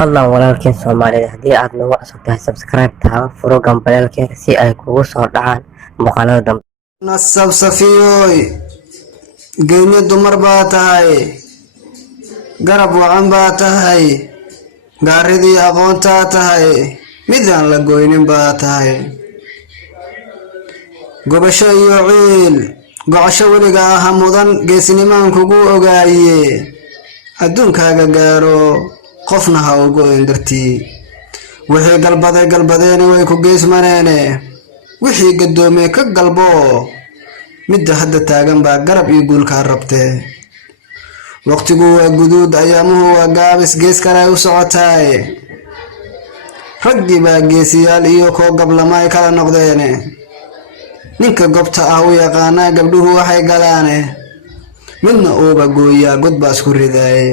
fadlan walaalkeen Soomaaliyeed haddii aad nagu cusub tahay subscribe taabo furo gambalelka si ay kugu soo dhacaan muuqaalada dambe. nasab safiyoy geenya dumar baa tahay garab wacan baa tahay gaaridii aqoontaa tahay midaan la goynin baa tahay gobasho iyo ciil gocasho weliga ah mudan geesinimaan kugu ogaaye adduunkaaga gaaro qofna ha ugu indartii wixii galbadeena way ku geesmaneene wixii gadoomay ka galbo midda hadda taagan baa garab iyo guulka rabtee waqtigu waa guduud ayaamuhu waa gaabis gees kale u socotaay raggi baa geesiyaal iyo koo gablamaay kala noqdeen ninka gobta ah u yaqaana gabdhuhu waxay galaane midna uuba gooyaa god baa isku ridaay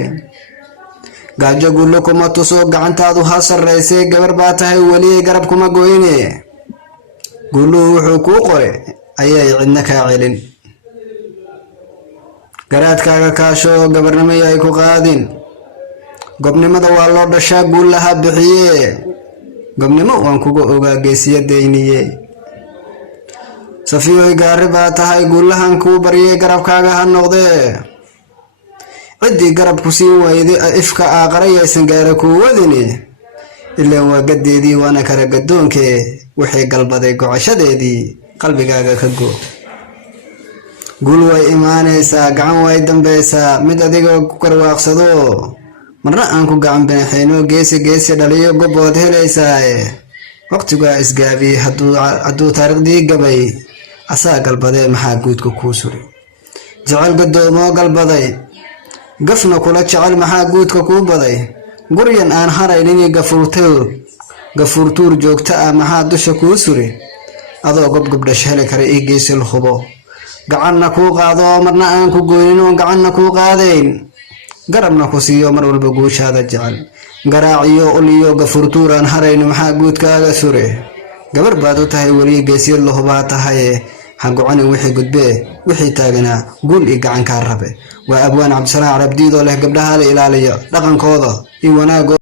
gaajo guulo kuma tuso gacantaadu ha sarreysay gabar baa tahay weli garab kuma gooyne guuluhu wuxuu kuu qore ayay cidna kaa celin garaadkaaga kaasho gabarnimo ay ku qaadin gobnimada waa loo dhashaa guul laha bixiye gobnimo waan kugu ogaa geesiyadeyniye safiyoy gaari baa tahay guulahan kuu baryay garabkaaga ha noqdee ciddii garab ku siin wayday ifka aaqarayaysan gaara kuu wadini ilaan waa gadeedii waana kala gadoonkee waxay galbaday gocashadeedii qalbigaaga ka goo guul way imaanaysaa gacan way dambaysaa mid adiga ku karwaaqsado marna aan ku gacan binaxayno geesi dhaliyo gobood helaysaa waqtigaa isgaabi hadduu taariikhdii gabay asaa galbaday maxaa guudka kuu suri jecel gadoomoo galbaday gafna kula jecel maxaa guudka kuu baday guryan aan haraynin gafuurtuur joogta ah maxaa dusha kuu suri adoo gobgobdhash heli kara ii geesil hubo gacanna kuu qaado marna aan ku goynin oo gacanna kuu qaadayn garabna ku siiyo mar walba guushaada jecel garaaciyo ul iyo gafuurtuur aan harayn maxaa guudkaaga sure gabar baad u tahay weli geesiyad lahubaa tahay ha gocanin wixii gudbee wixii taaganaa guul iyo gacankaa rabe waa abwaan cabdisalaam carabdiidoo leh gabdhaha la ilaaliyo dhaqankooda iyo wanaagooda